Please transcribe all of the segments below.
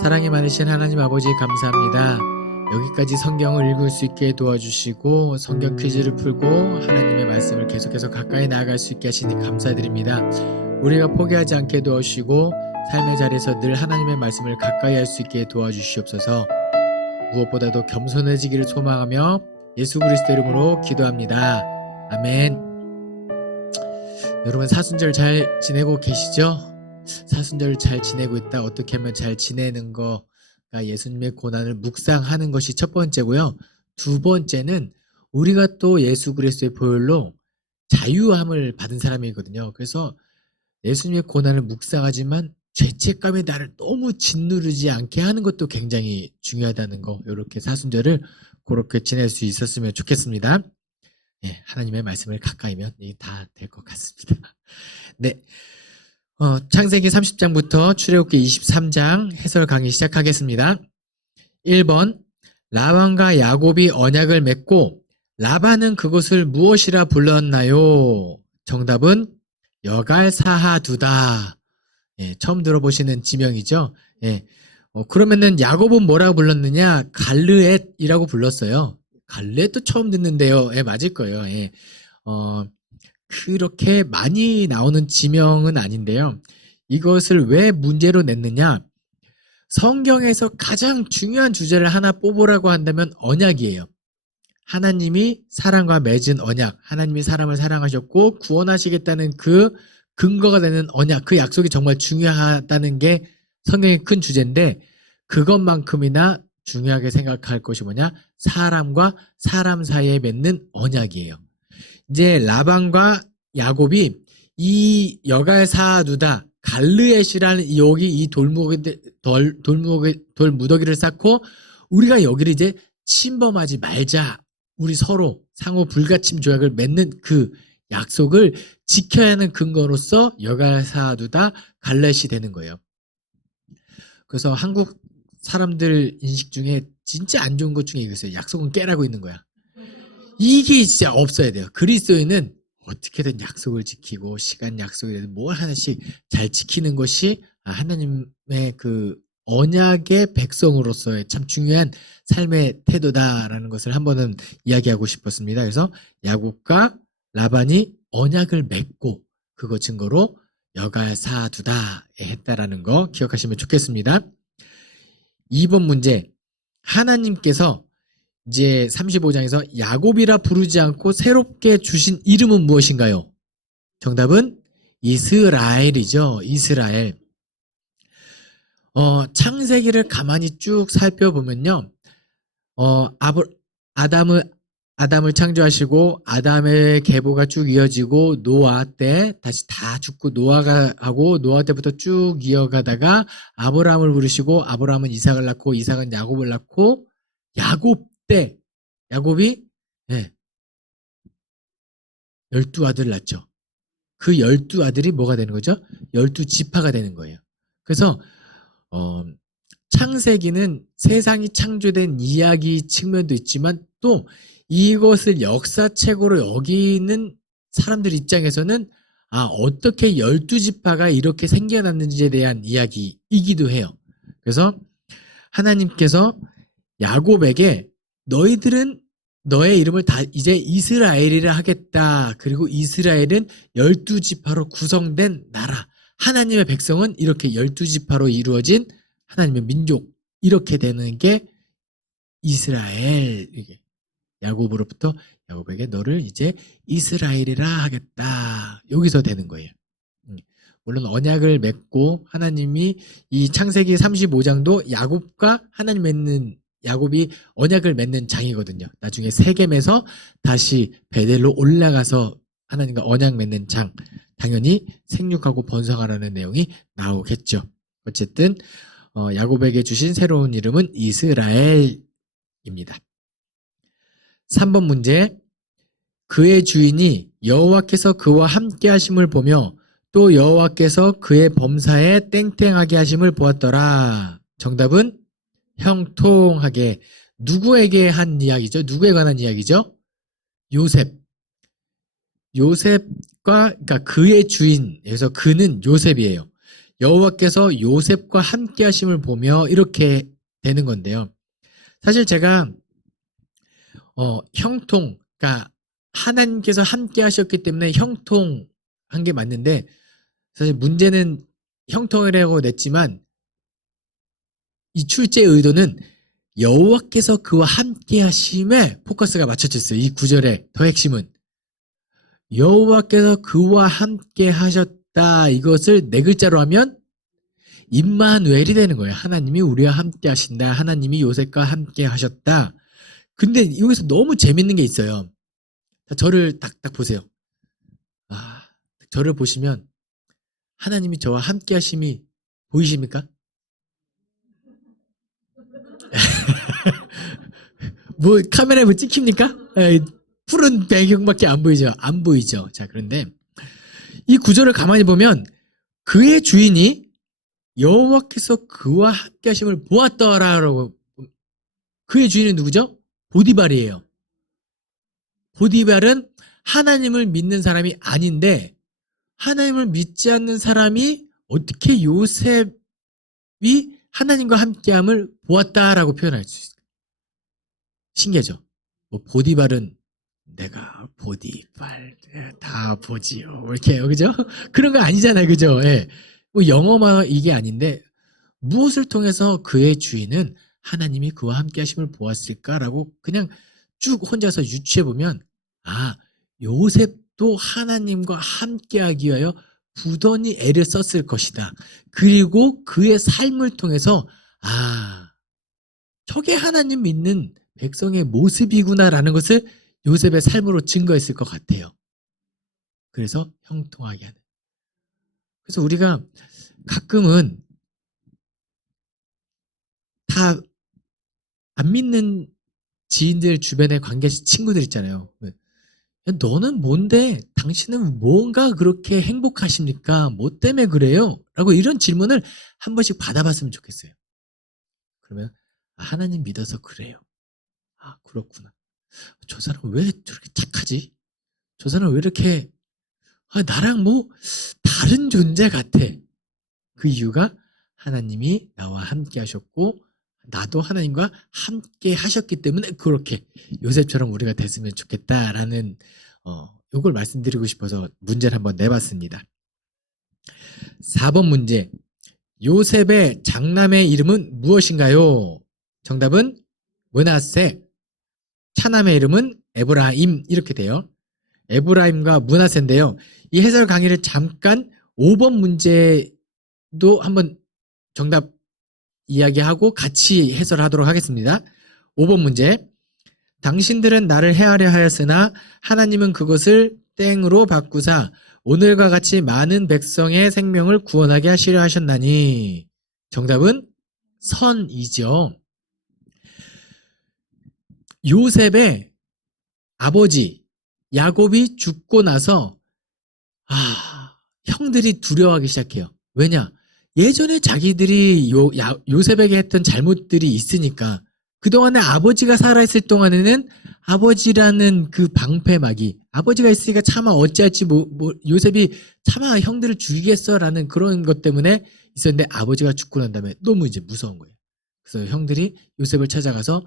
사랑이 많으신 하나님 아버지 감사합니다. 여기까지 성경을 읽을 수 있게 도와주시고 성경 퀴즈를 풀고 하나님의 말씀을 계속해서 가까이 나아갈 수 있게 하시니 감사드립니다. 우리가 포기하지 않게 도와주시고 삶의 자리에서 늘 하나님의 말씀을 가까이 할 수 있게 도와주시옵소서. 무엇보다도 겸손해지기를 소망하며 예수 그리스도 이름으로 기도합니다. 아멘. 여러분 사순절 잘 지내고 계시죠? 사순절 잘 지내고 있다. 어떻게 하면 잘 지내는 거가 예수님의 고난을 묵상하는 것이 첫 번째고요. 두 번째는 우리가 또 예수 그리스도의 보혈로 자유함을 받은 사람이거든요. 그래서 예수님의 고난을 묵상하지만 죄책감이 나를 너무 짓누르지 않게 하는 것도 굉장히 중요하다는 거. 이렇게 사순절을 그렇게 지낼 수 있었으면 좋겠습니다. 네, 하나님의 말씀을 가까이면 다 될 것 같습니다. 네, 창세기 30장부터 출애굽기 23장 해설 강의 시작하겠습니다. 1번 라반과 야곱이 언약을 맺고 라반은 그것을 무엇이라 불렀나요? 정답은 여갈사하두다. 예, 처음 들어보시는 지명이죠. 예, 그러면은 야곱은 뭐라고 불렀느냐? 갈르엣이라고 불렀어요. 갈르엣도 처음 듣는데요. 예, 맞을 거예요. 예, 그렇게 많이 나오는 지명은 아닌데요. 이것을 왜 문제로 냈느냐? 성경에서 가장 중요한 주제를 하나 뽑으라고 한다면 언약이에요. 하나님이 사람과 맺은 언약, 하나님이 사람을 사랑하셨고 구원하시겠다는 그 근거가 되는 언약, 그 약속이 정말 중요하다는 게 성경의 큰 주제인데 그것만큼이나 중요하게 생각할 것이 뭐냐? 사람과 사람 사이에 맺는 언약이에요. 이제 라반과 야곱이 이 여갈사두다 갈르엣이라는 여기 이 돌무더기를 쌓고 우리가 여기를 이제 침범하지 말자. 우리 서로 상호 불가침 조약을 맺는 그 약속을 지켜야 하는 근거로서 여갈사두다 갈렛이 되는 거예요. 그래서 한국 사람들 인식 중에 진짜 안 좋은 것 중에 이거였어요. 약속은 깨라고 있는 거야. 이게 진짜 없어야 돼요. 그리스도인은 어떻게든 약속을 지키고 시간 약속이라든 뭘 하나씩 잘 지키는 것이 하나님의 그 언약의 백성으로서의 참 중요한 삶의 태도다라는 것을 한 번은 이야기하고 싶었습니다. 그래서 야곱과 라반이 언약을 맺고 그거 증거로 여갈사두다 했다라는 거 기억하시면 좋겠습니다. 2번 문제, 하나님께서 이제 35장에서 야곱이라 부르지 않고 새롭게 주신 이름은 무엇인가요? 정답은 이스라엘이죠. 이스라엘. 창세기를 가만히 쭉 살펴보면요. 아담을 창조하시고 아담의 계보가 쭉 이어지고 노아 때 다시 다 죽고 노아가 하고 노아 때부터 쭉 이어가다가 아브라함을 부르시고 아브라함은 이삭을 낳고 이삭은 야곱을 낳고 야곱 때 야곱이 12아들을 낳죠. 그 12아들이 뭐가 되는 거죠? 12지파가 되는 거예요. 그래서 창세기는 세상이 창조된 이야기 측면도 있지만 또 이것을 역사책으로 여기는 사람들 입장에서는 어떻게 12지파가 이렇게 생겨났는지에 대한 이야기이기도 해요. 그래서 하나님께서 야곱에게 너희들은 너의 이름을 다 이제 이스라엘이라 하겠다. 그리고 이스라엘은 12지파로 구성된 나라. 하나님의 백성은 이렇게 12지파로 이루어진 하나님의 민족. 이렇게 되는 게 이스라엘. 야곱으로부터 야곱에게 너를 이제 이스라엘이라 하겠다. 여기서 되는 거예요. 물론 언약을 맺고 하나님이 이 창세기 35장도 야곱과 하나님 맺는 야곱이 언약을 맺는 장이거든요. 나중에 세겜에서 다시 베델로 올라가서 하나님과 언약 맺는 장. 당연히 생육하고 번성하라는 내용이 나오겠죠. 어쨌든 야곱에게 주신 새로운 이름은 이스라엘입니다. 3번 문제. 그의 주인이 여호와께서 그와 함께 하심을 보며 또 여호와께서 그의 범사에 땡땡하게 하심을 보았더라. 정답은 형통하게. 누구에게 한 이야기죠? 누구에 관한 이야기죠? 요셉. 요셉과 그러니까 그의 주인. 그래서 그는 요셉이에요. 여호와께서 요셉과 함께 하심을 보며 이렇게 되는 건데요. 사실 제가 형통, 그러니까 하나님께서 함께 하셨기 때문에 형통한 게 맞는데, 사실 문제는 형통이라고 냈지만 이 출제의 의도는 여호와께서 그와 함께 하심에 포커스가 맞춰져 있어요. 이 구절의 더 핵심은 여호와께서 그와 함께 하셨다. 이것을 네 글자로 하면 임마누엘이 되는 거예요. 하나님이 우리와 함께 하신다. 하나님이 요셉과 함께 하셨다. 근데 여기서 너무 재밌는 게 있어요. 저를 딱딱 보세요. 저를 보시면 하나님이 저와 함께 하심이 보이십니까? 뭐 카메라에 뭐 찍힙니까? 푸른 배경밖에 안 보이죠? 안 보이죠? 자, 그런데 이 구절을 가만히 보면 그의 주인이 여호와께서 그와 함께 하심을 보았더라라고. 그의 주인은 누구죠? 보디발이에요. 보디발은 하나님을 믿는 사람이 아닌데 하나님을 믿지 않는 사람이 어떻게 요셉이 하나님과 함께함을 보았다라고 표현할 수 있을까요? 신기하죠? 뭐 보디발은 내가 보디발 다 보지요. 이렇게 그죠? 그런 거 아니잖아요, 그죠? 예. 뭐 영어만 이게 아닌데 무엇을 통해서 그의 주인은 하나님이 그와 함께하심을 보았을까라고 그냥 쭉 혼자서 유추해 보면 요셉도 하나님과 함께하기 위하여 부단히 애를 썼을 것이다. 그리고 그의 삶을 통해서 저게 하나님 믿는 백성의 모습이구나라는 것을 요셉의 삶으로 증거했을 것 같아요. 그래서 형통하게 하는. 그래서 우리가 가끔은 다 안 믿는 지인들 주변에 관계 친구들 있잖아요. 너는 뭔데? 당신은 뭔가 그렇게 행복하십니까? 뭐 때문에 그래요? 라고 이런 질문을 한 번씩 받아봤으면 좋겠어요. 그러면 하나님 믿어서 그래요. 그렇구나. 저 사람 왜 저렇게 착하지? 저 사람 왜 이렇게 나랑 뭐 다른 존재 같아. 그 이유가 하나님이 나와 함께 하셨고 나도 하나님과 함께 하셨기 때문에 그렇게 요셉처럼 우리가 됐으면 좋겠다라는 요걸 말씀드리고 싶어서 문제를 한번 내봤습니다. 4번 문제. 요셉의 장남의 이름은 무엇인가요? 정답은 므낫세. 차남의 이름은 에브라임. 이렇게 돼요. 에브라임과 므낫세인데요. 이 해설 강의를 잠깐 5번 문제도 한번 정답 이야기하고 같이 해설하도록 하겠습니다. 5번 문제. 당신들은 나를 해하려 하였으나 하나님은 그것을 땡으로 바꾸사 오늘과 같이 많은 백성의 생명을 구원하게 하시려 하셨나니. 정답은 선이죠. 요셉의 아버지 야곱이 죽고 나서 형들이 두려워하기 시작해요. 왜냐? 예전에 자기들이 요셉에게 했던 잘못들이 있으니까 그동안에 아버지가 살아있을 동안에는 아버지라는 그 방패막이 아버지가 있으니까 차마 어찌할지 요셉이 차마 형들을 죽이겠어라는 그런 것 때문에 있었는데 아버지가 죽고 난 다음에 너무 이제 무서운 거예요. 그래서 형들이 요셉을 찾아가서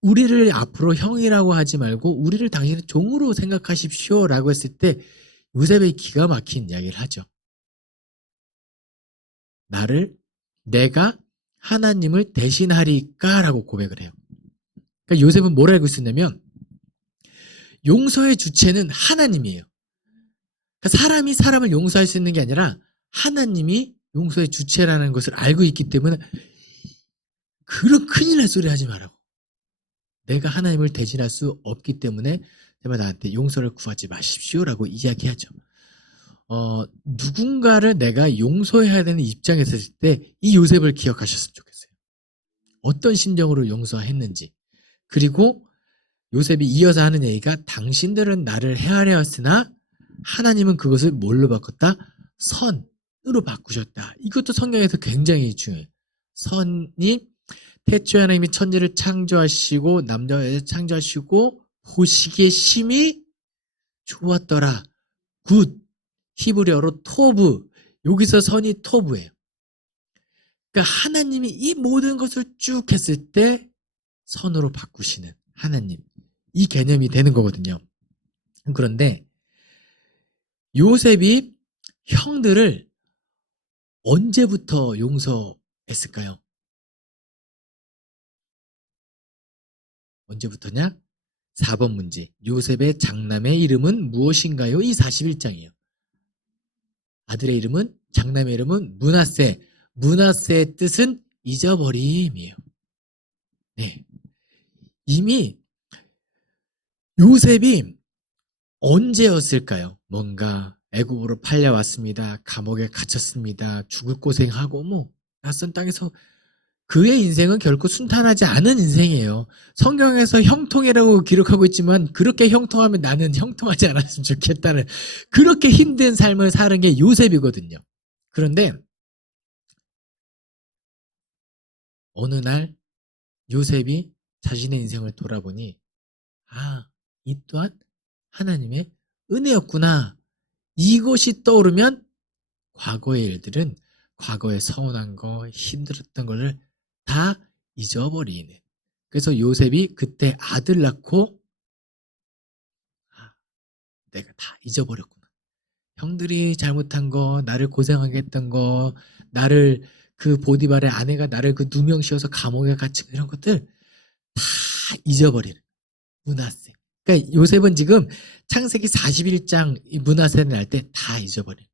우리를 앞으로 형이라고 하지 말고 우리를 당신의 종으로 생각하십시오 라고 했을 때 요셉의 기가 막힌 이야기를 하죠. 내가 하나님을 대신하리까 라고 고백을 해요. 그러니까 요셉은 뭘 알고 있었냐면 용서의 주체는 하나님이에요. 그러니까 사람이 사람을 용서할 수 있는 게 아니라 하나님이 용서의 주체라는 것을 알고 있기 때문에 그런 큰일 날 소리 하지 말라고. 내가 하나님을 대신할 수 없기 때문에 제발 나한테 용서를 구하지 마십시오 라고 이야기하죠. 누군가를 내가 용서해야 되는 입장에 있을 때 이 요셉을 기억하셨으면 좋겠어요. 어떤 심정으로 용서했는지. 그리고 요셉이 이어서 하는 얘기가 당신들은 나를 헤아려 왔으나 하나님은 그것을 뭘로 바꿨다? 선으로 바꾸셨다. 이것도 성경에서 굉장히 중요해요. 선이 태초에 하나님이 천지를 창조하시고 남자와 여자 창조하시고 보시기에 심히 좋았더라. 굿. 히브리어로 토브. 여기서 선이 토브예요. 그러니까 하나님이 이 모든 것을 쭉 했을 때 선으로 바꾸시는 하나님, 이 개념이 되는 거거든요. 그런데 요셉이 형들을 언제부터 용서했을까요? 언제부터냐? 4번 문제. 요셉의 장남의 이름은 무엇인가요? 이 41장이에요. 아들의 이름은, 장남의 이름은 므낫세. 므낫세의 뜻은 잊어버림이에요. 네. 이미 요셉이 언제였을까요? 뭔가 애굽으로 팔려왔습니다. 감옥에 갇혔습니다. 죽을 고생하고 뭐 낯선 땅에서 그의 인생은 결코 순탄하지 않은 인생이에요. 성경에서 형통이라고 기록하고 있지만 그렇게 형통하면 나는 형통하지 않았으면 좋겠다는 그렇게 힘든 삶을 사는 게 요셉이거든요. 그런데 어느 날 요셉이 자신의 인생을 돌아보니 이 또한 하나님의 은혜였구나. 이것이 떠오르면 과거의 일들은 과거에 서운한 거, 힘들었던 거를 다 잊어버리는. 그래서 요셉이 그때 아들 낳고 내가 다 잊어버렸구나. 형들이 잘못한 거, 나를 고생하게 했던 거, 나를 그 보디발의 아내가 나를 그 누명 씌워서 감옥에 갇히고 이런 것들 다 잊어버리는 므낫세. 그러니까 요셉은 지금 창세기 41장 이 므낫세를 날 때 다 잊어버린.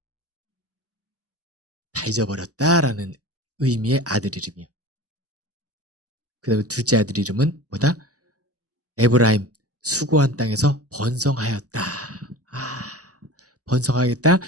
다 잊어버렸다라는 의미의 아들 이름이에요. 그 다음에 둘째 아들 이름은 뭐다? 에브라임, 수고한 땅에서 번성하였다. 번성하겠다.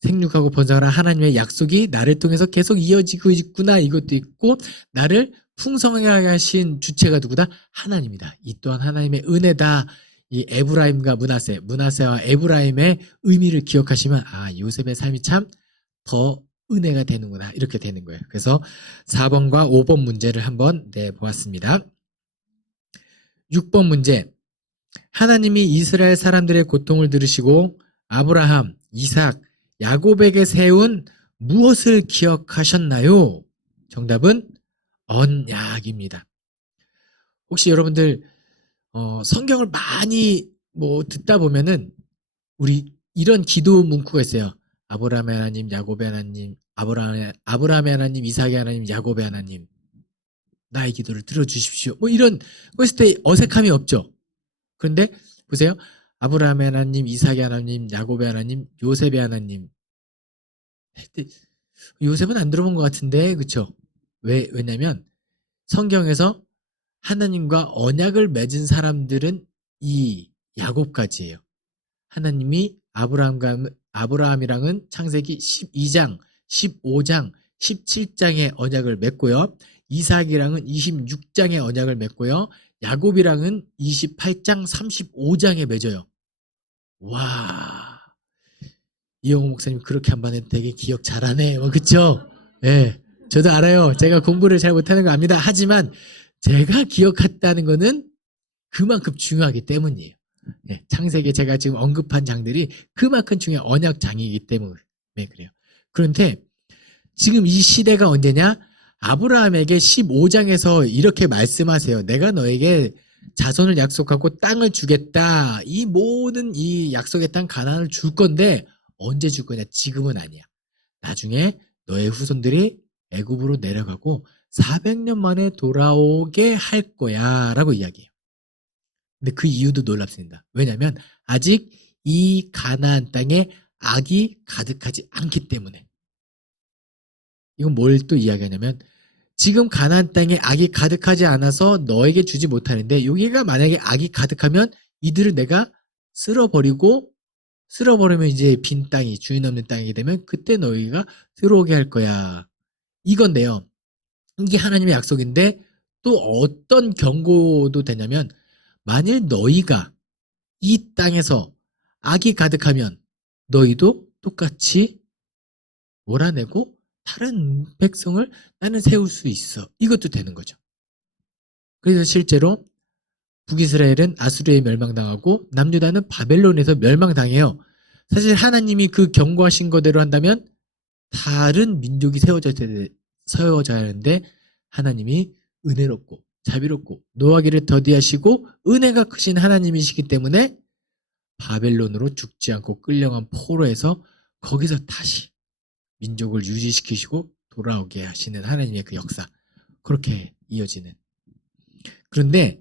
생육하고 번성하라 하나님의 약속이 나를 통해서 계속 이어지고 있구나. 이것도 있고 나를 풍성하게 하신 주체가 누구다? 하나님이다. 이 또한 하나님의 은혜다. 이 에브라임과 므낫세와 에브라임의 의미를 기억하시면 요셉의 삶이 참 더 은혜가 되는구나. 이렇게 되는 거예요. 그래서 4번과 5번 문제를 한번 내보았습니다. 6번 문제. 하나님이 이스라엘 사람들의 고통을 들으시고 아브라함, 이삭, 야곱에게 세운 무엇을 기억하셨나요? 정답은 언약입니다. 혹시 여러분들 성경을 많이 듣다 보면은 우리 이런 기도 문구가 있어요. 아브라함의 하나님, 야곱의 하나님, 아브라함의 하나님, 이삭의 하나님, 야곱의 하나님, 나의 기도를 들어주십시오. 이런 거 했을 때 어색함이 없죠. 그런데 보세요. 아브라함의 하나님, 이삭의 하나님, 야곱의 하나님, 요셉의 하나님. 요셉은 안 들어본 것 같은데, 그쵸? 왜냐면 성경에서 하나님과 언약을 맺은 사람들은 이 야곱까지예요. 하나님이 아브라함이랑은 창세기 12장, 15장, 17장의 언약을 맺고요. 이삭이랑은 26장의 언약을 맺고요. 야곱이랑은 28장, 35장에 맺어요. 와, 이영호 목사님 그렇게 한 번 해도 되게 기억 잘하네. 그쵸? 네, 저도 알아요. 제가 공부를 잘 못하는 거 압니다. 하지만 제가 기억했다는 거는 그만큼 중요하기 때문이에요. 네, 창세기에 제가 지금 언급한 장들이 그만큼 중요한 언약장이기 때문에 그래요. 그런데 지금 이 시대가 언제냐? 아브라함에게 15장에서 이렇게 말씀하세요. 내가 너에게 자손을 약속하고 땅을 주겠다. 이 모든 이 약속의 땅 가나안을 줄 건데 언제 줄 거냐? 지금은 아니야. 나중에 너의 후손들이 애굽으로 내려가고 400년 만에 돌아오게 할 거야 라고 이야기해요. 근데 그 이유도 놀랍습니다. 왜냐하면 아직 이 가나안 땅에 악이 가득하지 않기 때문에. 이건 뭘 또 이야기하냐면 지금 가나안 땅에 악이 가득하지 않아서 너에게 주지 못하는데 여기가 만약에 악이 가득하면 이들을 내가 쓸어버리면 이제 빈 땅이 주인 없는 땅이 되면 그때 너희가 들어오게 할 거야. 이건데요. 이게 하나님의 약속인데 또 어떤 경고도 되냐면 만일 너희가 이 땅에서 악이 가득하면 너희도 똑같이 몰아내고 다른 백성을 나는 세울 수 있어. 이것도 되는 거죠. 그래서 실제로 북이스라엘은 아수르에 멸망당하고 남유다는 바벨론에서 멸망당해요. 사실 하나님이 그 경고하신 거대로 한다면 다른 민족이 세워졌어야 세워져야 하는데 하나님이 은혜롭고 자비롭고 노하기를 더디하시고 은혜가 크신 하나님이시기 때문에 바벨론으로 죽지 않고 끌려간 포로에서 거기서 다시 민족을 유지시키시고 돌아오게 하시는 하나님의 그 역사. 그렇게 이어지는. 그런데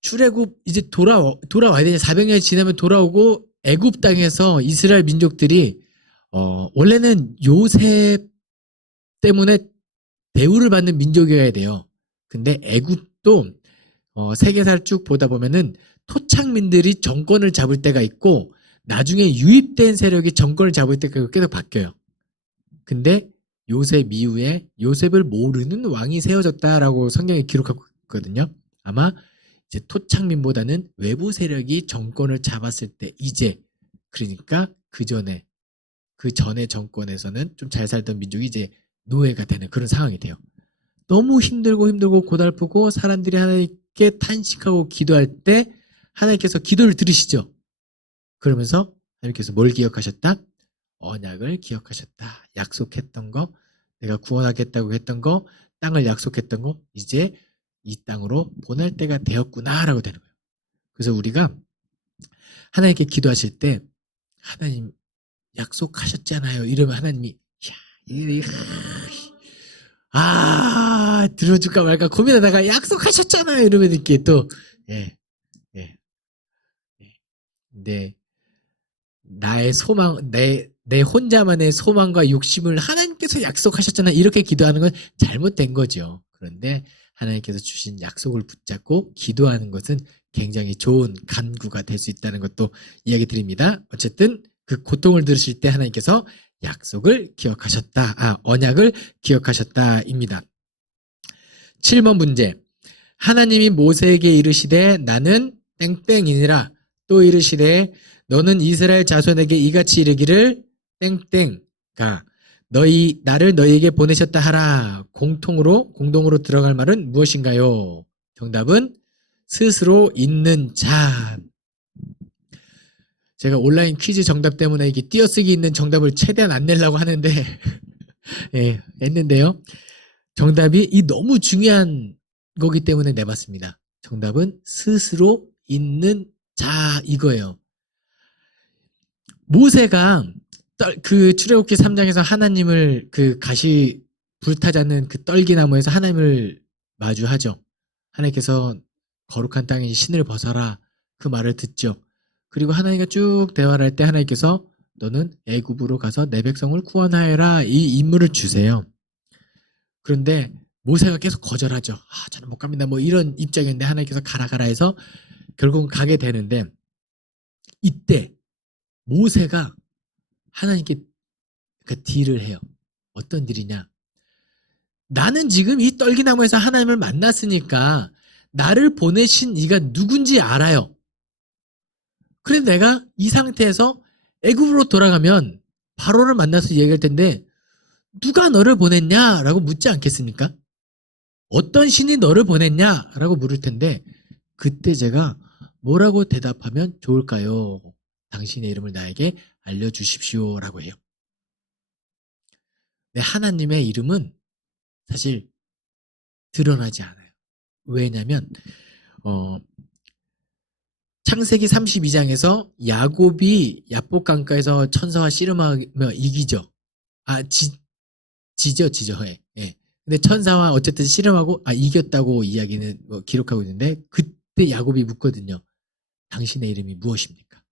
출애굽 이제 돌아와야 되냐. 400년이 지나면 돌아오고 애굽 땅에서 이스라엘 민족들이 원래는 요셉 때문에 대우를 받는 민족이어야 돼요. 근데 애굽도 세계사를 쭉 보다 보면은 토착민들이 정권을 잡을 때가 있고 나중에 유입된 세력이 정권을 잡을 때가 계속 바뀌어요. 근데 요셉 이후에 요셉을 모르는 왕이 세워졌다라고 성경에 기록하고 있거든요. 아마 이제 토착민보다는 외부 세력이 정권을 잡았을 때 이제 그러니까 그 전에 정권에서는 좀 잘 살던 민족이 이제 노예가 되는 그런 상황이 돼요. 너무 힘들고 고달프고 사람들이 하나님께 탄식하고 기도할 때 하나님께서 기도를 들으시죠. 그러면서 하나님께서 뭘 기억하셨다? 언약을 기억하셨다. 약속했던 거, 내가 구원하겠다고 했던 거, 땅을 약속했던 거, 이제 이 땅으로 보낼 때가 되었구나라고 되는 거예요. 그래서 우리가 하나님께 기도하실 때 하나님 약속하셨잖아요. 이러면 하나님이 들어줄까 말까 고민하다가 약속하셨잖아요. 이러면 이렇게 또 예, 예, 예. 네. 나의 소망, 내 혼자만의 소망과 욕심을 하나님께서 약속하셨잖아. 이렇게 기도하는 건 잘못된 거죠. 그런데 하나님께서 주신 약속을 붙잡고 기도하는 것은 굉장히 좋은 간구가 될 수 있다는 것도 이야기 드립니다. 어쨌든 그 고통을 들으실 때 하나님께서 약속을 기억하셨다. 언약을 기억하셨다입니다. 7번 문제. 하나님이 모세에게 이르시되 나는 땡땡이니라. 또 이르시되 너는 이스라엘 자손에게 이같이 이르기를 땡땡가 나를 너희에게 보내셨다 하라. 공동으로 들어갈 말은 무엇인가요? 정답은 스스로 있는 자. 제가 온라인 퀴즈 정답 때문에 이게 띄어쓰기 있는 정답을 최대한 안 내려고 하는데 예, 했는데요. 정답이 이 너무 중요한 거기 때문에 내봤습니다. 정답은 스스로 있는 자 이거예요. 모세가 그 출애굽기 3장에서 하나님을 그 가시 불타지 않는 그 떨기나무에서 하나님을 마주하죠. 하나님께서 거룩한 땅에 신을 벗어라 그 말을 듣죠. 그리고 하나님과 쭉 대화를 할 때 하나님께서 너는 애굽으로 가서 내 백성을 구원하여라 이 임무를 주세요. 그런데 모세가 계속 거절하죠. 저는 못 갑니다. 뭐 이런 입장이었는데 하나님께서 가라 해서 결국은 가게 되는데 이때 모세가 하나님께 그 딜을 해요. 어떤 딜이냐? 나는 지금 이 떨기나무에서 하나님을 만났으니까 나를 보내신 이가 누군지 알아요. 그래 내가 이 상태에서 애굽으로 돌아가면 바로를 만나서 얘기할 텐데 누가 너를 보냈냐라고 묻지 않겠습니까? 어떤 신이 너를 보냈냐라고 물을 텐데 그때 제가 뭐라고 대답하면 좋을까요? 당신의 이름을 나에게 알려주십시오라고 해요. 네, 하나님의 이름은 사실 드러나지 않아요. 왜냐하면 창세기 32장에서 야곱이 야복 강가에서 천사와 씨름하며 이기죠. 지죠. 예. 예. 근데 천사와 어쨌든 씨름하고 이겼다고 이야기는 기록하고 있는데 그때 야곱이 묻거든요. 당신의 이름이 무엇입니까?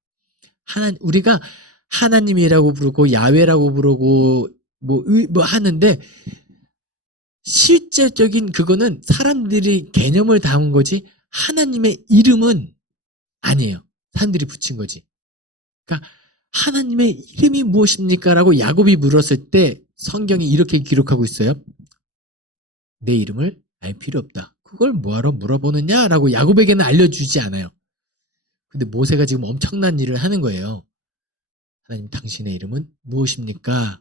우리가 하나님이라고 부르고 야훼라고 부르고 뭐 하는데 실제적인 그거는 사람들이 개념을 담은 거지 하나님의 이름은 아니에요. 사람들이 붙인 거지. 그러니까 하나님의 이름이 무엇입니까? 라고 야곱이 물었을 때 성경이 이렇게 기록하고 있어요. 내 이름을 알 필요 없다. 그걸 뭐하러 물어보느냐? 라고 야곱에게는 알려주지 않아요. 근데 모세가 지금 엄청난 일을 하는 거예요. 하나님 당신의 이름은 무엇입니까?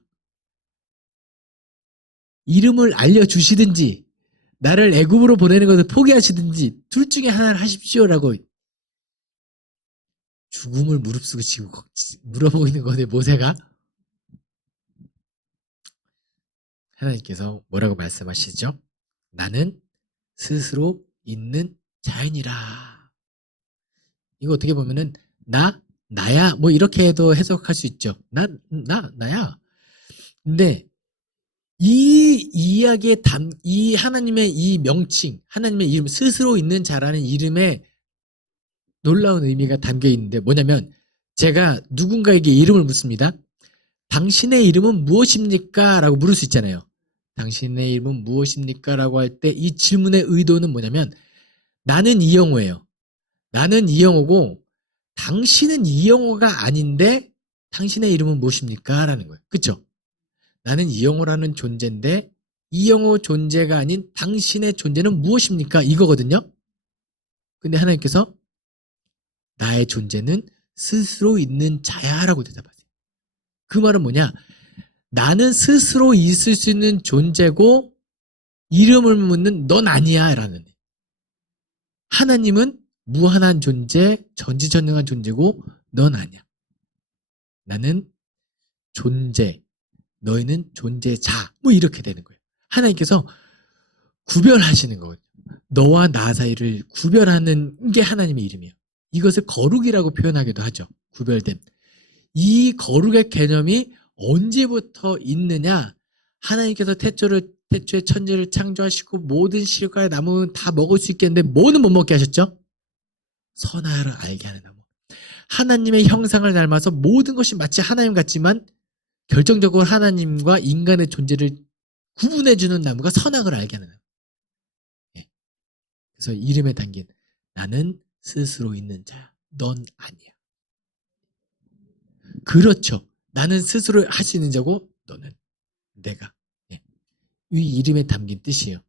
이름을 알려주시든지 나를 애굽으로 보내는 것을 포기하시든지 둘 중에 하나를 하십시오라고 죽음을 무릅쓰고 지금 물어보고 있는 거네 모세가. 하나님께서 뭐라고 말씀하시죠? 나는 스스로 있는 자연이라. 이거 어떻게 보면은 나야 뭐 이렇게도 해석할 수 있죠. 나야. 근데 이 이야기에 이 하나님의 이 명칭, 하나님의 이름, 스스로 있는 자라는 이름에 놀라운 의미가 담겨 있는데 뭐냐면 제가 누군가에게 이름을 묻습니다. 당신의 이름은 무엇입니까? 라고 물을 수 있잖아요. 당신의 이름은 무엇입니까? 라고 할 때 이 질문의 의도는 뭐냐면 나는 이영호예요. 나는 이영호고 당신은 이영호가 아닌데 당신의 이름은 무엇입니까? 라는 거예요. 그쵸? 나는 이영호라는 존재인데 이영호 존재가 아닌 당신의 존재는 무엇입니까? 이거거든요. 근데 하나님께서 나의 존재는 스스로 있는 자야라고 대답하세요. 그 말은 뭐냐? 나는 스스로 있을 수 있는 존재고 이름을 묻는 넌 아니야 라는. 하나님은 무한한 존재, 전지전능한 존재고 넌 아니야. 나는 존재, 너희는 존재자. 뭐 이렇게 되는 거예요. 하나님께서 구별하시는 거거든요. 너와 나 사이를 구별하는 게 하나님의 이름이에요. 이것을 거룩이라고 표현하기도 하죠. 구별됨. 이 거룩의 개념이 언제부터 있느냐? 하나님께서 태초에 천지를 창조하시고 모든 실과의 나무는 다 먹을 수 있겠는데 뭐는 못 먹게 하셨죠? 선악을 알게 하는 나무. 하나님의 형상을 닮아서 모든 것이 마치 하나님 같지만 결정적으로 하나님과 인간의 존재를 구분해주는 나무가 선악을 알게 하는 나무. 그래서 이름에 담긴 나는 스스로 있는 자야. 넌 아니야. 그렇죠. 나는 스스로 할 수 있는 자고 너는 내가. 이 이름에 담긴 뜻이에요.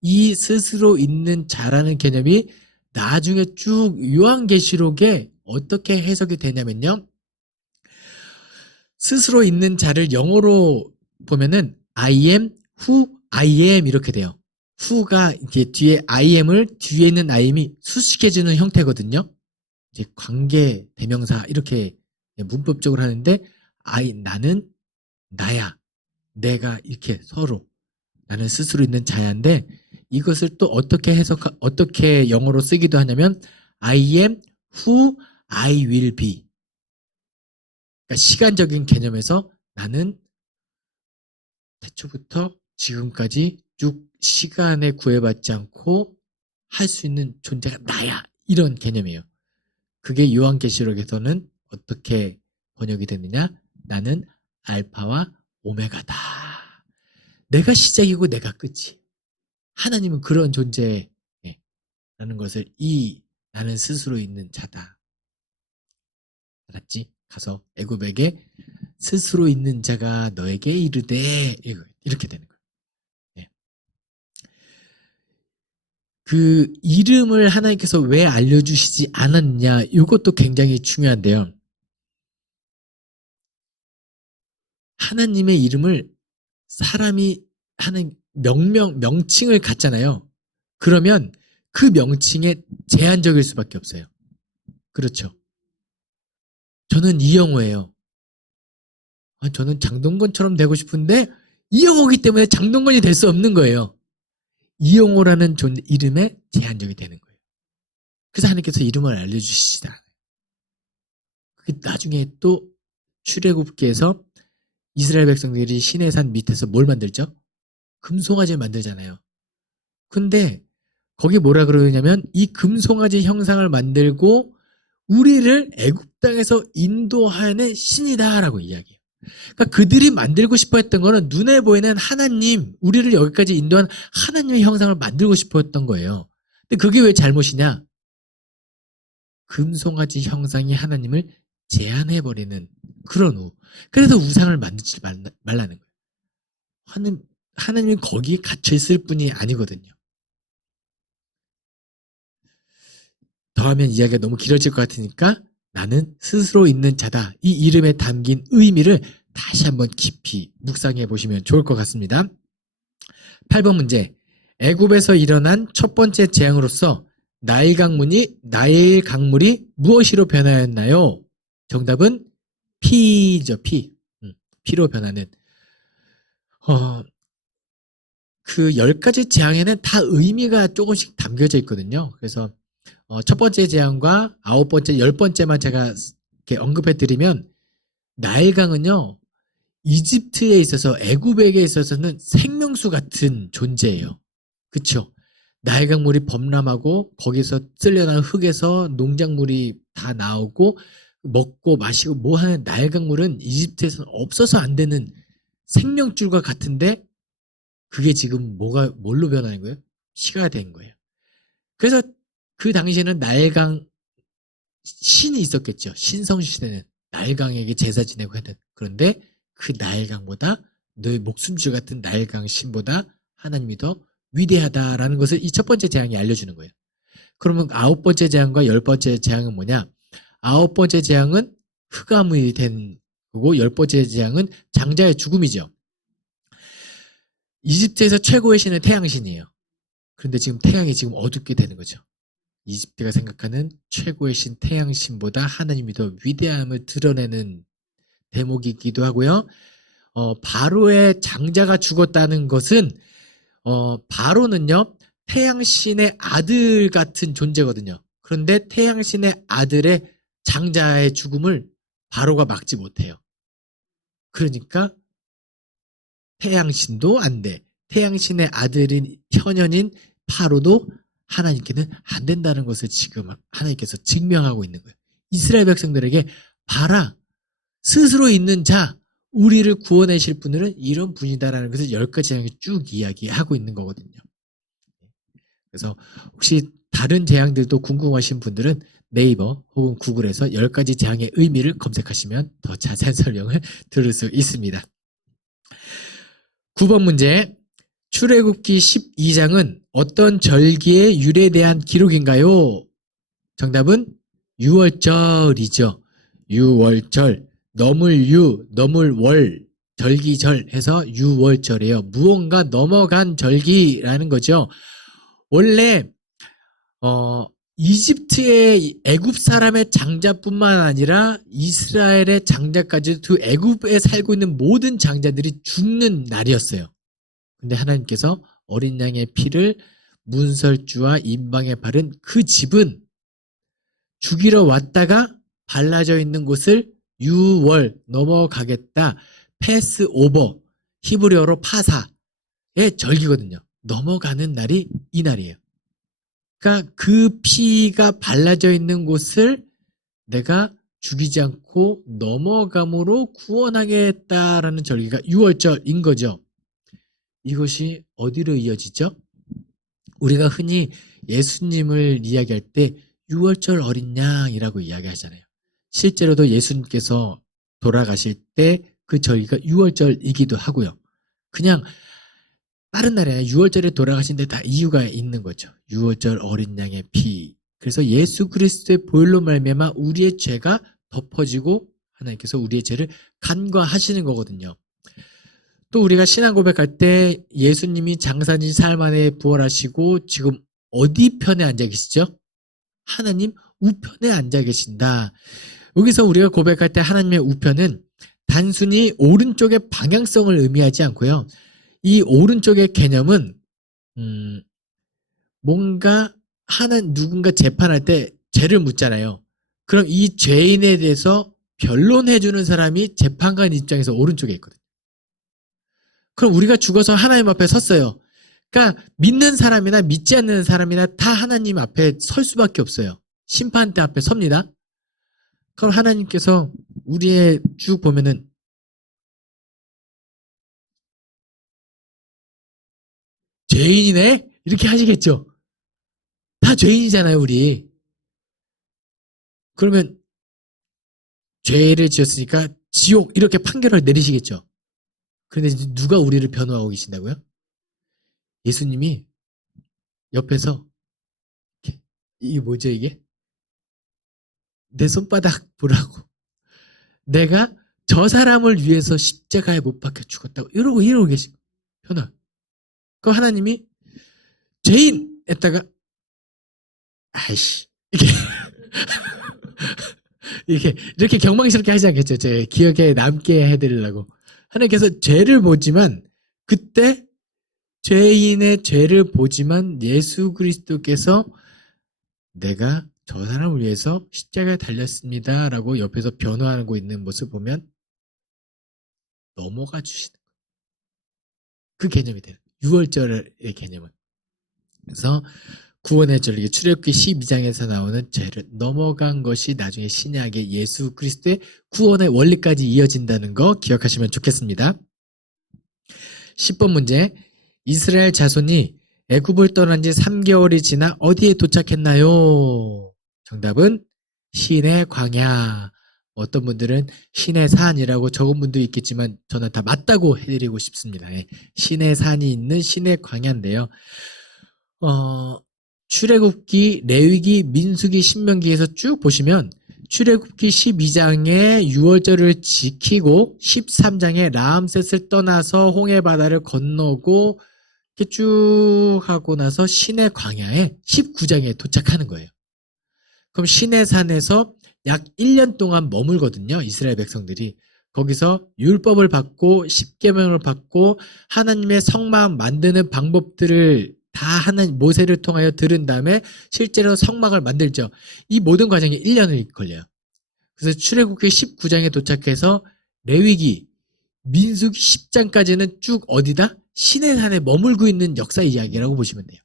이 스스로 있는 자라는 개념이 나중에 쭉 요한계시록에 어떻게 해석이 되냐면요. 스스로 있는 자를 영어로 보면은 I am who I am 이렇게 돼요. who가 이게 뒤에 I am을 뒤에 있는 I am이 수식해주는 형태거든요. 이제 관계 대명사 이렇게 문법적으로 하는데 나는 나야. 내가 이렇게 서로 나는 스스로 있는 자야인데 이것을 또 어떻게 영어로 쓰기도 하냐면 I am who I will be. 그러니까 시간적인 개념에서 나는 태초부터 지금까지 쭉 시간에 구애받지 않고 할 수 있는 존재가 나야. 이런 개념이에요. 그게 요한계시록에서는 어떻게 번역이 되느냐? 나는 알파와 오메가다. 내가 시작이고 내가 끝이. 하나님은 그런 존재라는 것을 나는 스스로 있는 자다. 알았지? 가서 애굽에게 스스로 있는 자가 너에게 이르되 이렇게 되는 거예요. 네. 그 이름을 하나님께서 왜 알려주시지 않았냐? 이것도 굉장히 중요한데요. 하나님의 이름을 사람이 하는 명칭을 갖잖아요. 그러면 그 명칭에 제한적일 수밖에 없어요. 그렇죠. 저는 이영호예요. 저는 장동건처럼 되고 싶은데 이영호이기 때문에 장동건이 될 수 없는 거예요. 이영호라는 이름에 제한적이 되는 거예요. 그래서 하나님께서 이름을 알려주시지 않아요. 그게 나중에 또 출애굽기에서 이스라엘 백성들이 시내산 밑에서 뭘 만들죠? 금송아지를 만들잖아요. 근데 거기 뭐라 그러냐면 이 금송아지 형상을 만들고 우리를 애굽 땅에서 인도하는 신이다라고 이야기해요. 그러니까 그들이 만들고 싶어 했던 거는 눈에 보이는 하나님, 우리를 여기까지 인도한 하나님의 형상을 만들고 싶어 했던 거예요. 근데 그게 왜 잘못이냐? 금송아지 형상이 하나님을 제한해버리는 그런 그래서 우상을 만들지 말라는 거예요. 하나님은 거기에 갇혀있을 뿐이 아니거든요. 더하면 이야기가 너무 길어질 것 같으니까 나는 스스로 있는 자다. 이 이름에 담긴 의미를 다시 한번 깊이 묵상해 보시면 좋을 것 같습니다. 8번 문제. 애굽에서 일어난 첫 번째 재앙으로서 나일 강물이 무엇으로 변하였나요? 정답은 피죠. 피로 변하는. 그 10가지 재앙에는 다 의미가 조금씩 담겨져 있거든요. 그래서 첫 번째 재앙과 9번째, 10번째만 제가 이렇게 언급해 드리면 나일강은요. 이집트에 있어서 애굽에게 있어서는 생명수 같은 존재예요. 그쵸? 나일강물이 범람하고 거기서 쓸려나는 흙에서 농작물이 다 나오고 먹고 마시고 뭐 하는 나일강물은 이집트에서는 없어서 안 되는 생명줄과 같은데 그게 지금 뭘로 변하는 거예요? 시가 된 거예요. 그래서 그 당시에는 나일강 신이 있었겠죠. 신성시대는 나일강에게 제사 지내고 했는. 그런데 그 나일강보다 너의 목숨줄 같은 나일강 신보다 하나님이 더 위대하다라는 것을 이 첫 번째 재앙이 알려주는 거예요. 그러면 9번째 재앙과 10번째 재앙은 뭐냐? 9번째 재앙은 흑암이 된 거고 10번째 재앙은 장자의 죽음이죠. 이집트에서 최고의 신은 태양신이에요. 그런데 지금 태양이 지금 어둡게 되는 거죠. 이집트가 생각하는 최고의 신 태양신보다 하나님이 더 위대함을 드러내는 대목이기도 하고요. 바로의 장자가 죽었다는 것은 바로는요 태양신의 아들 같은 존재거든요. 그런데 태양신의 아들의 장자의 죽음을 바로가 막지 못해요. 그러니까 태양신도 안 돼. 태양신의 아들인 현현인 파로도 하나님께는 안 된다는 것을 지금 하나님께서 증명하고 있는 거예요. 이스라엘 백성들에게 봐라. 스스로 있는 자, 우리를 구원하실 분들은 이런 분이다라는 것을 10가지 재앙에 쭉 이야기하고 있는 거거든요. 그래서 혹시 다른 재앙들도 궁금하신 분들은 네이버 혹은 구글에서 10가지 재앙의 의미를 검색하시면 더 자세한 설명을 들을 수 있습니다. 9번 문제. 출애굽기 12장은 어떤 절기의 율에 대한 기록인가요? 정답은 유월절이죠. 유월절. 넘을유, 넘을월, 절기절 해서 유월절이에요. 무언가 넘어간 절기라는 거죠. 원래 이집트의 애굽 사람의 장자뿐만 아니라 이스라엘의 장자까지 그 애굽에 살고 있는 모든 장자들이 죽는 날이었어요. 근데 하나님께서 어린 양의 피를 문설주와 임방에 바른 그 집은 죽이러 왔다가 발라져 있는 곳을 유월 넘어가겠다. 패스 오버 히브리어로 파사의 절기거든요. 넘어가는 날이 이 날이에요. 그러니까 그 피가 발라져 있는 곳을 내가 죽이지 않고 넘어감으로 구원하겠다라는 절기가 유월절인 거죠. 이것이 어디로 이어지죠? 우리가 흔히 예수님을 이야기할 때 유월절 어린 양이라고 이야기하잖아요. 실제로도 예수님께서 돌아가실 때 그 절기가 유월절이기도 하고요. 그냥 다른 날이 아니라 유월절에 돌아가신 데 다 이유가 있는 거죠. 유월절 어린 양의 피. 그래서 예수 그리스도의 보혈로 말미암아 우리의 죄가 덮어지고 하나님께서 우리의 죄를 간과하시는 거거든요. 또 우리가 신앙 고백할 때 예수님이 장사진 사흘 만에 부활하시고 지금 어디 편에 앉아 계시죠? 하나님 우편에 앉아 계신다. 여기서 우리가 고백할 때 하나님의 우편은 단순히 오른쪽의 방향성을 의미하지 않고요. 이 오른쪽의 개념은 뭔가 누군가 재판할 때 죄를 묻잖아요. 그럼 이 죄인에 대해서 변론해주는 사람이 재판관 입장에서 오른쪽에 있거든요. 그럼 우리가 죽어서 하나님 앞에 섰어요. 그러니까 믿는 사람이나 믿지 않는 사람이나 다 하나님 앞에 설 수밖에 없어요. 심판대 앞에 섭니다. 그럼 하나님께서 우리의 쭉 보면은 죄인이네? 이렇게 하시겠죠. 다 죄인이잖아요, 우리. 그러면 죄를 지었으니까 지옥 이렇게 판결을 내리시겠죠. 그런데 누가 우리를 변호하고 계신다고요? 예수님이 옆에서 이게 뭐죠 이게? 내 손바닥 보라고. 내가 저 사람을 위해서 십자가에 못 박혀 죽었다고 이러고 계신 변화. 그 하나님이 죄인 했다가 아이씨 이렇게 경망스럽게 하지 않겠죠. 제 기억에 남게 해드리려고. 하나님께서 죄를 보지만 그때 죄인의 죄를 보지만 예수 그리스도께서 내가 저 사람을 위해서 십자가에 달렸습니다 라고 옆에서 변호하고 있는 모습 보면 넘어가 주시는 거예요. 그 개념이 돼요. 유월절의 개념은. 그래서 구원의 절기 출애굽기 12장에서 나오는 죄를 넘어간 것이 나중에 신약의 예수 그리스도의 구원의 원리까지 이어진다는 거 기억하시면 좋겠습니다. 10번 문제. 이스라엘 자손이 애굽을 떠난 지 3개월이 지나 어디에 도착했나요? 정답은 신의 광야. 어떤 분들은 신의 산이라고 적은 분도 있겠지만 저는 다 맞다고 해드리고 싶습니다. 신의 산이 있는 신의 광야인데요. 출애굽기, 레위기, 민수기, 신명기에서 쭉 보시면 출애굽기 12장에 유월절을 지키고 13장에 라암셋을 떠나서 홍해 바다를 건너고 이렇게 쭉 하고 나서 신의 광야에 19장에 도착하는 거예요. 그럼 신의 산에서 약 1년 동안 머물거든요. 이스라엘 백성들이. 거기서 율법을 받고 십계명을 받고 하나님의 성막 만드는 방법들을 다 하나님 모세를 통하여 들은 다음에 실제로 성막을 만들죠. 이 모든 과정이 1년을 걸려요. 그래서 출애굽기 19장에 도착해서 레위기, 민수기 10장까지는 쭉 어디다? 신의 산에 머물고 있는 역사 이야기라고 보시면 돼요.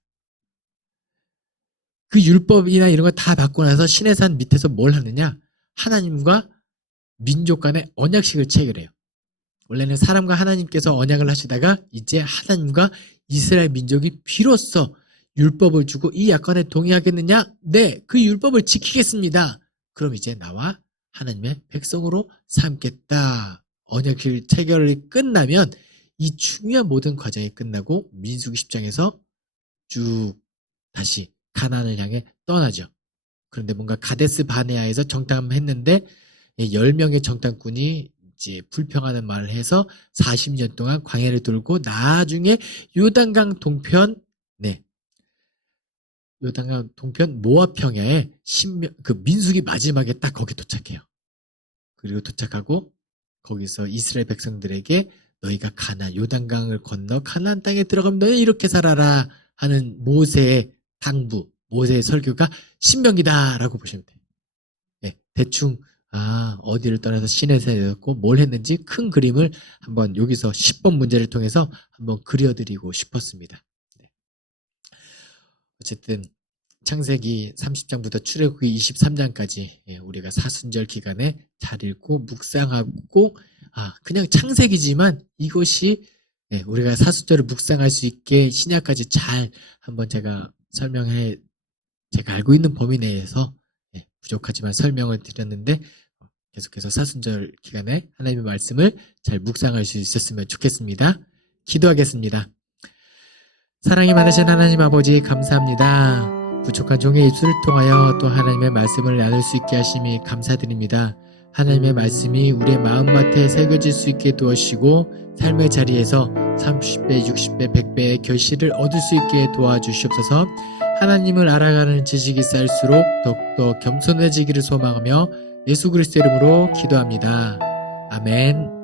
그 율법이나 이런 거 다 받고 나서 신의 산 밑에서 뭘 하느냐? 하나님과 민족 간의 언약식을 체결해요. 원래는 사람과 하나님께서 언약을 하시다가 이제 하나님과 이스라엘 민족이 비로소 율법을 주고 이 약관에 동의하겠느냐? 네, 그 율법을 지키겠습니다. 그럼 이제 나와 하나님의 백성으로 삼겠다. 언약식 체결이 끝나면 이 중요한 모든 과정이 끝나고 민수기 10장에서 쭉 다시 가나안을 향해 떠나죠. 그런데 뭔가 가데스 바네아에서 정탐했는데 10명의 정탐꾼이 이제 불평하는 말을 해서 40년 동안 광야를 돌고 나중에 요단강 동편 요단강 동편 모압 평야에 그 민수기 마지막에 딱 거기 도착해요. 그리고 도착하고 거기서 이스라엘 백성들에게 너희가 요단강을 건너 가나안 땅에 들어가면 너희 이렇게 살아라 하는 모세의 당부, 모세의 설교가 신명기다라고 보시면 돼요. 네, 대충 어디를 떠나서 신의 산에 되었고 뭘 했는지 큰 그림을 한번 여기서 10번 문제를 통해서 한번 그려드리고 싶었습니다. 네. 어쨌든 창세기 30장부터 출애굽기 23장까지 우리가 사순절 기간에 잘 읽고 묵상하고 그냥 창세기지만 이것이 우리가 사순절을 묵상할 수 있게 신약까지 잘 한번 제가 제가 알고 있는 범위 내에서 부족하지만 설명을 드렸는데 계속해서 사순절 기간에 하나님의 말씀을 잘 묵상할 수 있었으면 좋겠습니다. 기도하겠습니다. 사랑이 많으신 하나님 아버지 감사합니다. 부족한 종의 입술을 통하여 또 하나님의 말씀을 나눌 수 있게 하심이 감사드립니다. 하나님의 말씀이 우리의 마음밭에 새겨질 수 있게 도와주시고 삶의 자리에서 30배, 60배, 100배의 결실을 얻을 수 있게 도와주시옵소서. 하나님을 알아가는 지식이 쌓일수록 더욱더 겸손해지기를 소망하며 예수 그리스도 이름으로 기도합니다. 아멘.